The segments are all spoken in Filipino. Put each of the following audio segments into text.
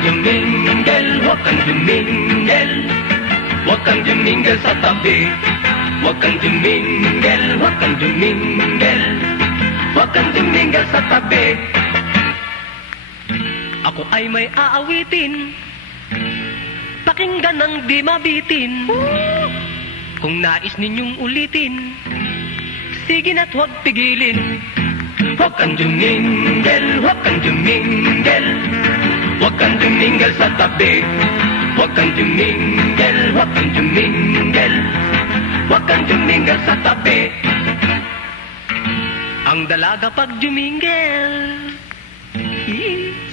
kang jumingel, huwag kang jumingel. Huwag kang jumingel sa tabi. Huwag kang jumingel, huwag kang jumingel. Huwag kang jumingel sa tabi. Ako ay may aawitin, pakinggan ng di mabitin. Kung nais ninyong ulitin, sige na't huwag pigilin. Huwag kang jumingel, huwag kang jumingel. Huwag kang jumingel sa tabi. Huwag kang jumingel, huwag kang jumingel. Huwag kang jumingel sa tabi. Ang dalaga pag jumingel,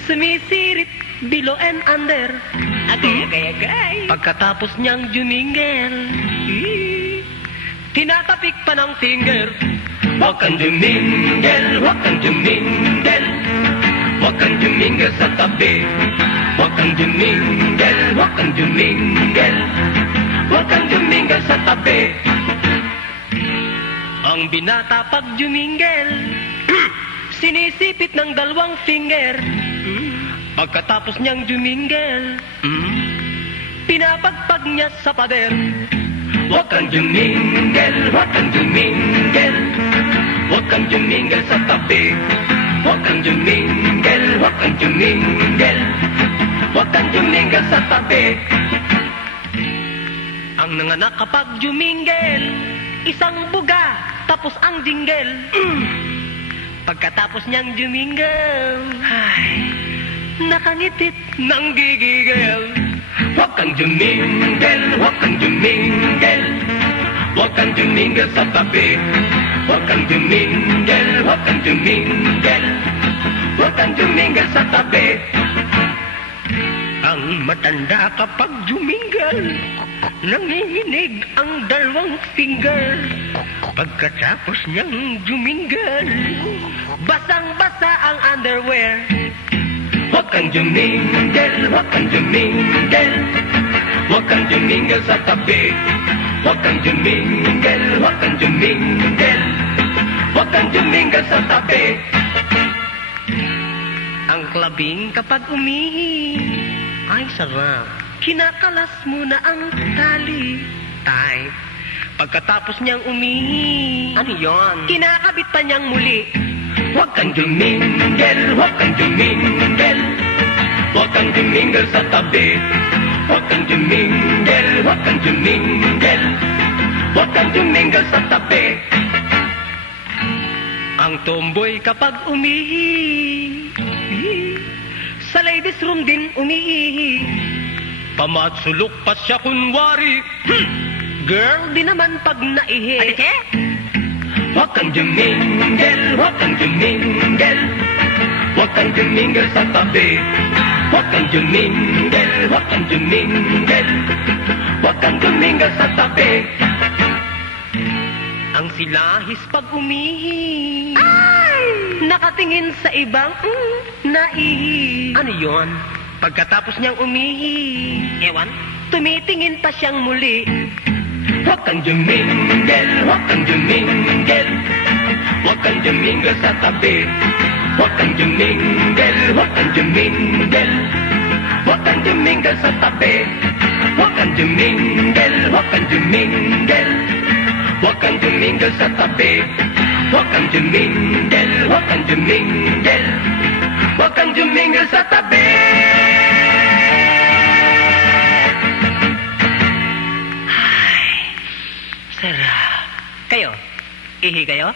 sumisirit below and under. Agay. Pagkatapos niyang jumingel, tinatapik pa ng finger. Huwag kang jumingel, huwag kang jumingel. Huwag kang jumingel sa tabi. Huwag kang jumingel, huwag kang jumingel. Huwag kang jumingel sa tabi. Ang binata pag jumingel, sinisipit ng dalawang finger. Pagkatapos niyang jumingel, pinapagpag niya sa pader. Huwag kang jumingel, huwag kang jumingel. Huwag kang jumingel sa tabi. Huwag kang jumingel, huwag kang jumingel. Huwag kang jumingel sa tabi. Ang nanganak kapag jumingel, isang buga, tapos ang jingle. Pagkatapos niyang jumingel, nakangitit ng gigigil. Huwag kang jumingel, huwag kang jumingel. Huwag kang jumingel sa tabi. Huwag kang jumingel, huwag kang jumingel. Huwag kang jumingel sa tabi. Ang matanda kapag jumingel, nanginginig ang dalawang finger. Pagkatapos niyang jumingel, basang-basa ang underwear. Huwag kang jumingel, huwag kang jumingel. Huwag kang jumingel sa tabi. Huwag kang jumingel, huwag kang jumingel. Huwag kang jumingel sa tabi. Ang klabing kapag umihi, ay sarap. Kinakalas muna ang tali. Tay. Pagkatapos niyang umihi, ano yon? Kinakabit pa niyang muli. Huwag kang jumingel, huwag kang jumingel. Huwag kang jumingel sa tabi. Huwag kang jumingel, huwag kang jumingel. Huwag kang jumingel sa tabi. Ang tomboy kapag umihi, sa ladies room din umiihi. Pamatsulok pa siya kunwari. Girl, di naman pag naihi. Huwag kang jumingel, huwag kang jumingel. Huwag kang jumingel sa tabi. Huwag kang jumingel, huwag kang jumingel. Huwag kang jumingel sa tabi. Ang silahis pag umihi, ay! Nakatingin sa ibang naihi. Ano yon? Pagkatapos niyang umihi, ewan, tumitingin pa siyang muli. Huwag kang jumingel, huwag kang jumingel. Huwag kang jumingel sa tabi. Huwag kang jumingel, huwag kang jumingel. Huwag kang jumingel sa tabi. Huwag kang jumingel, huwag kang jumingel. Huwag kang jumingel sa tabi. Huwag kang jumingel, huwag kang jumingel. Huwag kang jumingel sa tabi. Ay, sarap. Kayo, ihi kayo?